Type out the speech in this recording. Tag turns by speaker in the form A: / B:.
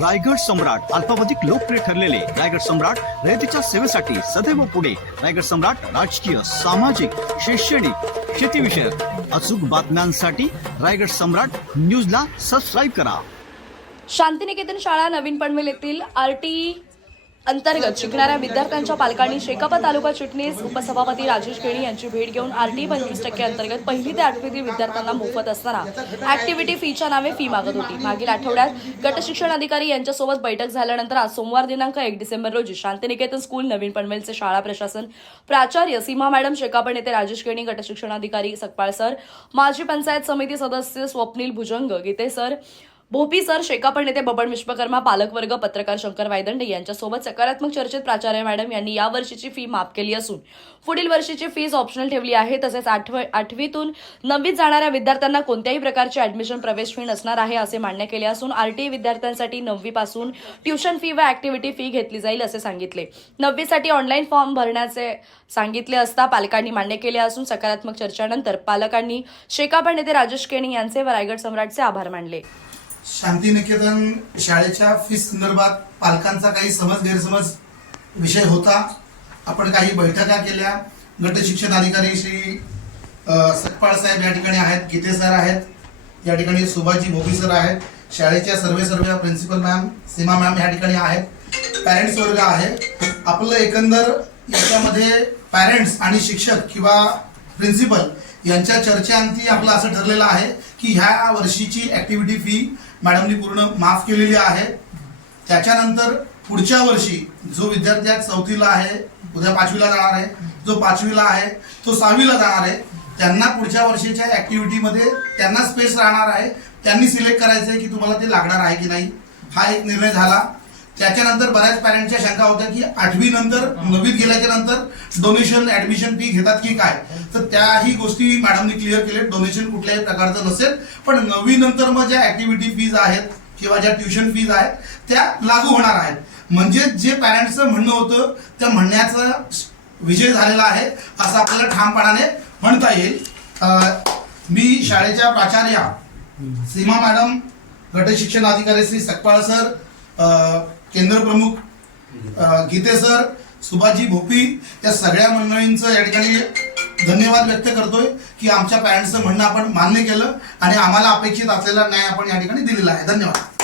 A: रायगड सम्राट अल्पावधिक लोकप्रिय ठरलेले रायगड सम्राट रयतेच्या सेवेसाठी सदैव पुढे. रायगड सम्राट राजकीय सामाजिक शैक्षणिक शेतीविषयक अचूक बातम्यांसाठी रायगड सम्राट न्यूजला सबस्क्राईब करा.
B: शांतिनिकेतन शाळा नवीन पनवेल येथील आर टी अंतर्गत शिकणाऱ्या विद्यार्थ्यांच्या पालकांनी शेकापा तालुका चिटणीस उपसभापती राजेश केणी यांची भेट घेऊन आर टी पंचवीस टक्के अंतर्गत पहिली ते आठवीतील विद्यार्थ्यांना मोफत असताना ऍक्टिव्हिटी फीच्या नावे फी मागत होती. मागील आठवड्यात गट शिक्षण अधिकारी यांच्यासोबत बैठक झाल्यानंतर आज सोमवार दिनांक एक डिसेंबर रोजी शांतिनिकेतन स्कूल नवीन पनवेलचे शाळा प्रशासन प्राचार्य सीमा मॅडम शेकापण येथे राजेश केणी गट शिक्षणाधिकारी सकपाळ सर माजी पंचायत समिती सदस्य स्वप्नील भुजंग गीते सर भोपी सर शेकापण येथे बबन विश्वकर्मा पालकवर्ग पत्रकार शंकर वायदंडे यांच्यासोबत सकारात्मक चर्चेत प्राचार्य मॅडम यांनी या वर्षीची फी माफ केली असून पुढील वर्षीची फीज ऑप्शनल ठेवली आहे. तसेच आठव आठवीतून नववीत जाणाऱ्या विद्यार्थ्यांना कोणत्याही प्रकारची ऍडमिशन प्रवेश फी नसणार आहे असे मान्य केले असून आरटीई विद्यार्थ्यांसाठी नववीपासून ट्युशन फी व ऍक्टिव्हिटी फी घेतली जाईल असे सांगितले. नववीसाठी ऑनलाईन फॉर्म भरण्याचे सांगितले असता पालकांनी मान्य केले असून सकारात्मक चर्चेनंतर पालकांनी शेकापड येथे राजेश केणी यांचे व रायगड सम्राटचे आभार मानले.
C: शांतिनिकेतन शाळेच्या फी संदर्भात पालकांचा काही समज गैरसमज विषय होता. आपण काही बैठका केल्या. गट शिक्षण अधिकारी श्री सकपाळ साहेब या ठिकाणी आहेत गीते सर आहेत. या ठिकाणी सुभाजी भोगी सर आहेत. शाळेच्या सर्वे सर्व प्रिन्सिपल मॅम सीमा मॅम या ठिकाणी आहेत. पॅरेंट्स वर्ग आहे. आपलं एकंदर याच्यामध्ये पॅरेंट्स आणि शिक्षक किंवा प्रिन्सिपल यांच्या चर्चेअंती आपलं असं ठरलेलं आहे की ह्या वर्षीची ऍक्टिव्हिटी फी मॅडमनी पूर्ण माफ केलेली आहे. त्याच्यानंतर पुढच्या वर्षी जो विद्यार्थी आज चौथीला आहे उद्या पाचवीला जाणार आहे जो पाचवीला आहे तो सहावीला जाणार आहे. त्यांना पुढच्या वर्षीच्या ऍक्टिव्हिटीमध्ये त्यांना स्पेस राहणार आहे. त्यांनी सिलेक्ट करायचं आहे की तुम्हाला ते लागणार आहे की नाही. हा एक निर्णय झाला. त्याच्यानंतर बऱ्याच पॅरेंटच्या शंका होत्या की आठवी नंतर नववीत गेल्याच्यानंतर डोनेशन ऍडमिशन फी घेतात की काय? तर त्याही गोष्टी मॅडमनी क्लिअर केले डोनेशन कुठल्याही प्रकारचं नसेल पण नववी नंतर मग ज्या ऍक्टिव्हिटी फीज आहेत किंवा ज्या ट्युशन फीज आहेत त्या लागू होणार आहेत. म्हणजे जे पॅरेंट्सचं म्हणणं होतं त्या म्हणण्याचा विजय झालेला आहे असं आपल्याला ठामपणाने म्हणता येईल. मी शाळेच्या प्राचार्या सीमा मॅडम गट शिक्षण अधिकारी श्री सकपाळ सर केंद्र प्रमुख गीते सर सुभाजी भोपी या सगळ्या मंडळींचं या ठिकाणी धन्यवाद व्यक्त करतोय की आमच्या पॅरेंट्सचं म्हणणं आपण मान्य केलं आणि आम्हाला अपेक्षित असलेला न्याय आपण या ठिकाणी दिलेला आहे. धन्यवाद.